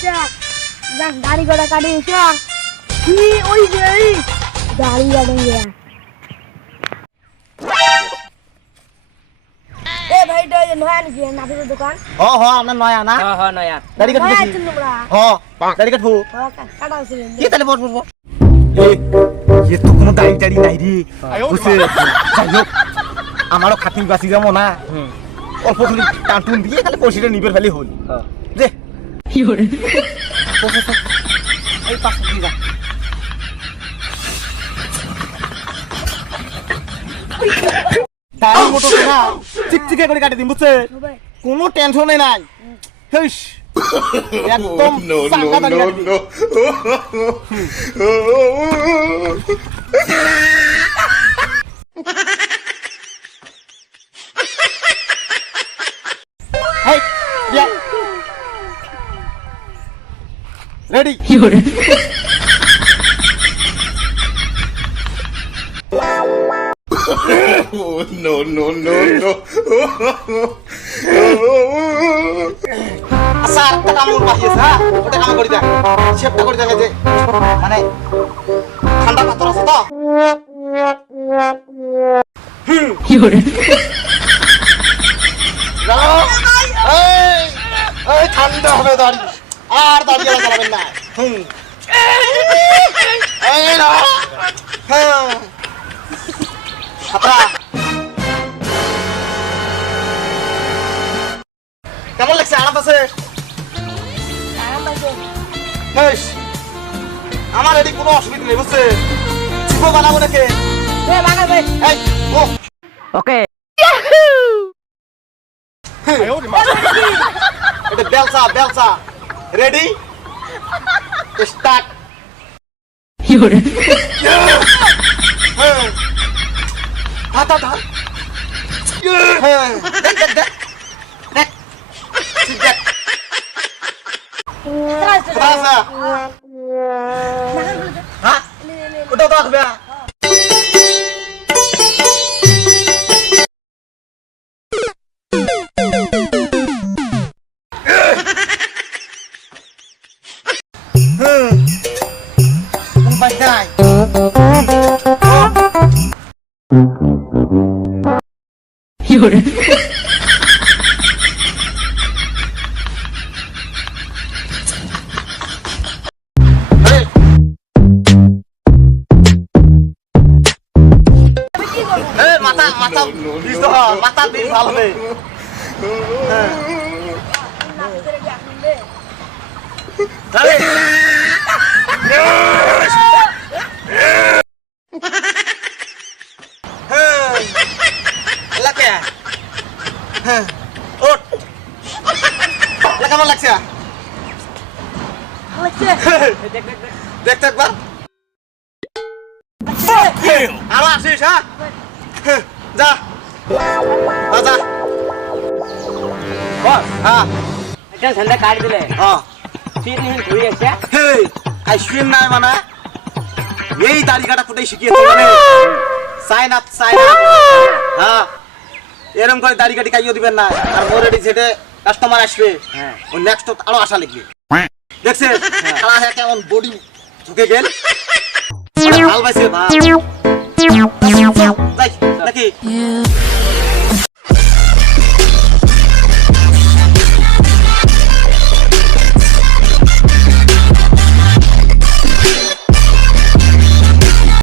আচ্ছা যাক দাড়ি গোড়া কাটি এসো কি ওই যে দাড়ি কাটেंगे এ ভাইটা এই নয়া নাকি নাপিতের দোকান আমরা নয়া না নয়া দাড়ি কাটবি নয়া আছেন তোমরা দাড়ি কাটবো কাটা হয়েছিলেন কি তাহলে বস ये तो কোনো দাড়ি টাড়ি নাই রে বুঝছে যাই হোক আমারও খাতির বাঁচি যাবো না অল্প খালি টানটুন দিয়ে খালি পয়সাটা নিবের ফেলে হল রে এই পাশে দিয়ে যা দাড়ি মোটো না চিকচিকে করে কাটি দিন বুঝছে কোনো টেনশনে নাই হেস একদম চাঙ্গা দাড়ি কাটি দিন। Hey, yeah. Ready? Oh, no. Asar, kita kamu pahis ha? Kita kamu kau tidak. Siap tak kau tidak aja. Mana? Khanda tak terasa tak? এই ঠান্ডা হবে দাঁড়ি আর দাঁড়িয়ে যাবেন না এই না কেমন লাগছে আরাম আছে আমার এটি কোনো অসুবিধা নেই বুঝছে চিপো বানাবো নাকি বানাবে এই ও ওকে এটা বেলসা রেডি স্টার্ট ধা ওটা তো আসবে মাথা দিন ভালো হবে কেমন লাগছে দেখতে একবার আরো আসিস হ্যাঁ যা যা হ্যাঁ এটা ঝন্ডা কাটি দিলে হ্যাঁ ফির নিন ধুই আছে আইসক্রিম নাই মানে এই দাড়ি কাটা কোথায় শিখিয়েছে মানে সাইন আপ হ্যাঁ এরকম করে দাড়ি কাটি খাইয়ে দিবেন না আর অলরেডি যেটা কাস্টমার আসবে ও নেক্সট আরো আশা লিখবে দেখছেন খেলা হ্যাঁ কেমন বডি ঝুঁকে গেল ভাল পাইছে ভাই নাকি